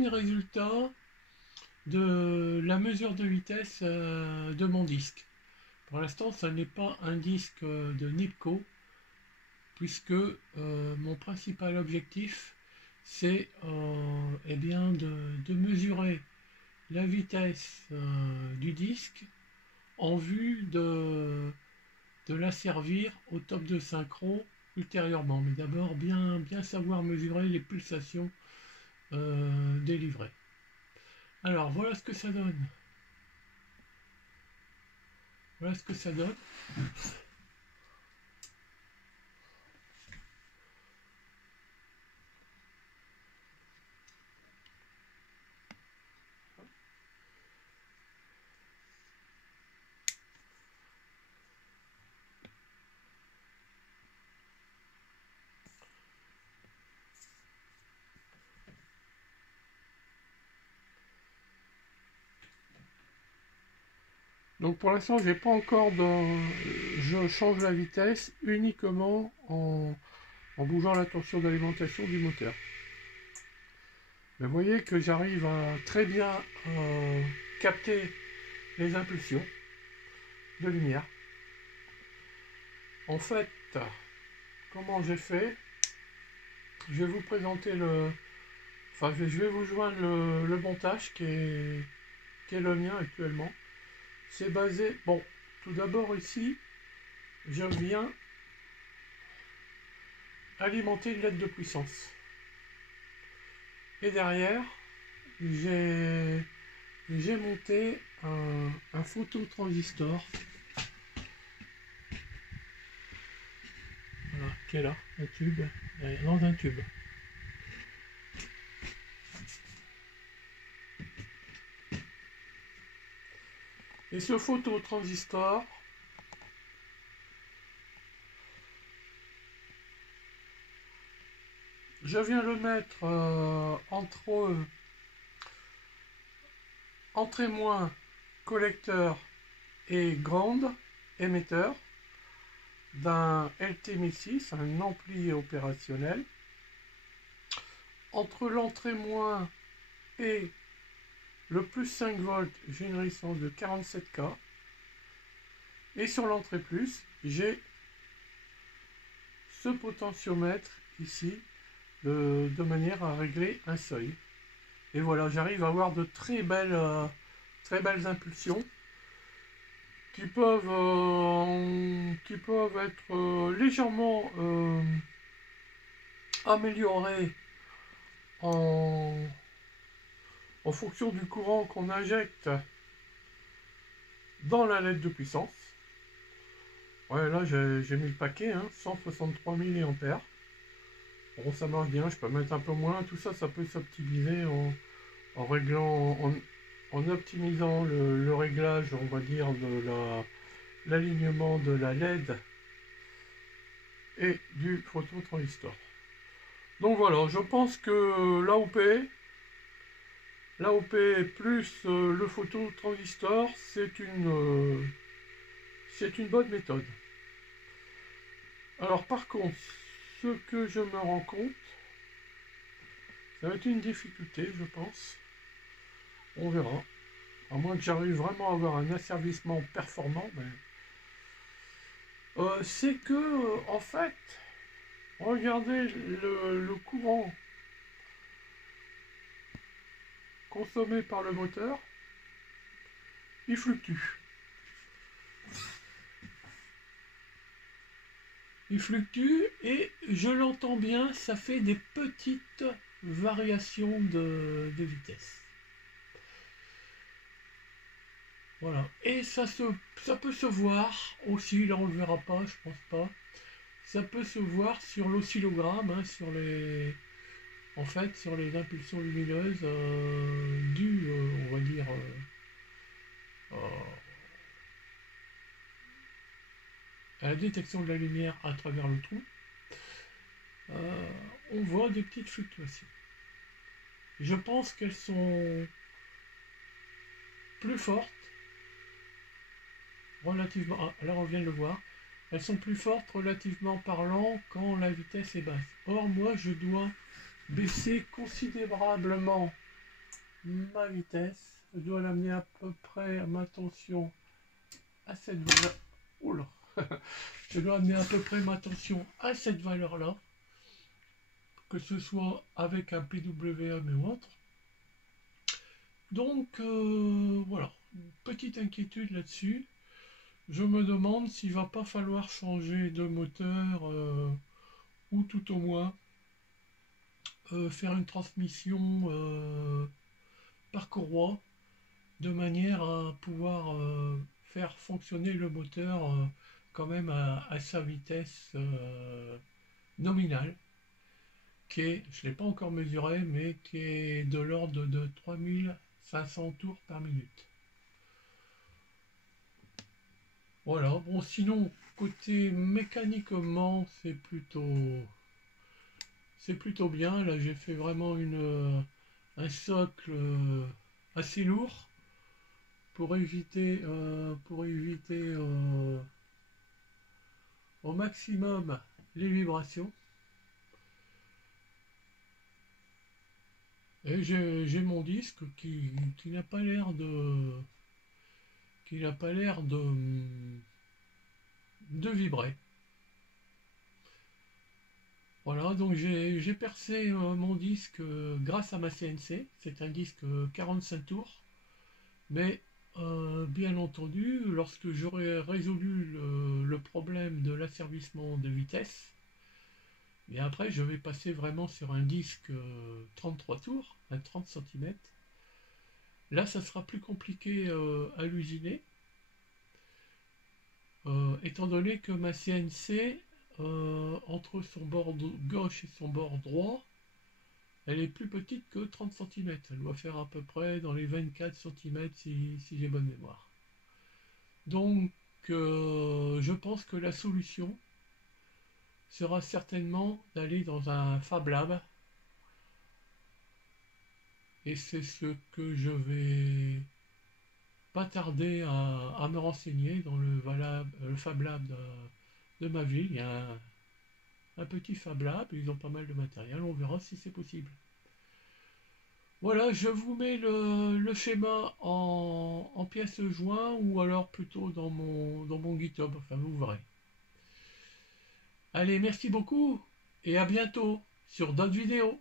premier résultat de la mesure de vitesse de mon disque. Pour l'instant, ce n'est pas un disque de Nipco, puisque mon principal objectif, c'est eh bien de mesurer la vitesse du disque en vue de la servir au top de synchro ultérieurement. Mais d'abord, bien savoir mesurer les pulsations délivrées. Alors, voilà ce que ça donne. Voilà ce que ça donne. Donc pour l'instant, j'ai pas encore je change la vitesse uniquement en bougeant la tension d'alimentation du moteur. Mais vous voyez que j'arrive à très bien capter les impulsions de lumière. En fait, comment j'ai fait? Je vais vous présenter enfin, je vais vous joindre le montage qui est le mien actuellement. C'est basé, bon, tout d'abord ici, je viens alimenter une LED de puissance. Et derrière, j'ai monté un phototransistor. Voilà, qui est là, un tube, dans un tube. Et ce phototransistor, je viens le mettre entre entrée moins collecteur et grande émetteur d'un LT1006, un ampli opérationnel. Entre l'entrée moins et le plus 5 volts, j'ai une résistance de 47K. Et sur l'entrée plus, j'ai ce potentiomètre ici, de manière à régler un seuil. Et voilà, j'arrive à avoir de très belles impulsions qui peuvent être légèrement améliorées en fonction du courant qu'on injecte dans la LED de puissance. Ouais, là j'ai mis le paquet, 163 mA. Bon, ça marche bien, je peux mettre un peu moins. Tout ça, ça peut s'optimiser en réglant, en optimisant le réglage, on va dire, de l'alignement de la LED et du phototransistor. Donc voilà, je pense que l'AOP plus le phototransistor, c'est une bonne méthode. Alors par contre, ce que je me rends compte, ça va être une difficulté, je pense. On verra. À moins que j'arrive vraiment à avoir un asservissement performant, mais c'est que, en fait, regardez le courant consommé par le moteur, il fluctue. Il fluctue et je l'entends bien, ça fait des petites variations de vitesse. Voilà. Et ça peut se voir aussi, là on ne le verra pas, je pense pas. Ça peut se voir sur l'oscillogramme, sur les impulsions lumineuses dues, on va dire, à la détection de la lumière à travers le trou. On voit des petites fluctuations. Je pense qu'elles sont plus fortes relativement. Là on vient de le voir. Elles sont plus fortes relativement parlant quand la vitesse est basse. Or moi je dois baisser considérablement ma vitesse. Je dois l'amener à peu près à ma tension à cette valeur. Oula. Je dois amener à peu près ma tension à cette valeur-là, que ce soit avec un PWM ou autre. Donc voilà, petite inquiétude là-dessus. Je me demande s'il va pas falloir changer de moteur ou tout au moins faire une transmission par courroie de manière à pouvoir faire fonctionner le moteur quand même à sa vitesse nominale, qui est, je ne l'ai pas encore mesuré, mais qui est de l'ordre de 3500 tours par minute. Voilà, bon sinon, côté mécaniquement, c'est plutôt bien. Là j'ai fait vraiment un socle assez lourd pour éviter au maximum les vibrations. Et j'ai mon disque qui n'a pas l'air de vibrer. Voilà, donc j'ai percé mon disque grâce à ma CNC. C'est un disque 45 tours. Mais bien entendu, lorsque j'aurai résolu le problème de l'asservissement de vitesse, et après je vais passer vraiment sur un disque 33 tours, un 30 cm. Là, ça sera plus compliqué à l'usiner, étant donné que ma CNC, entre son bord gauche et son bord droit, elle est plus petite que 30 cm. Elle doit faire à peu près dans les 24 cm si j'ai bonne mémoire. Donc, je pense que la solution sera certainement d'aller dans un Fab Lab. Et c'est ce que je vais pas tarder à me renseigner dans le Fab Lab de ma ville. Il y a un petit Fab Lab, ils ont pas mal de matériel, on verra si c'est possible. Voilà, je vous mets le schéma en pièces jointes ou alors plutôt dans mon GitHub, enfin vous verrez. Allez, merci beaucoup et à bientôt sur d'autres vidéos.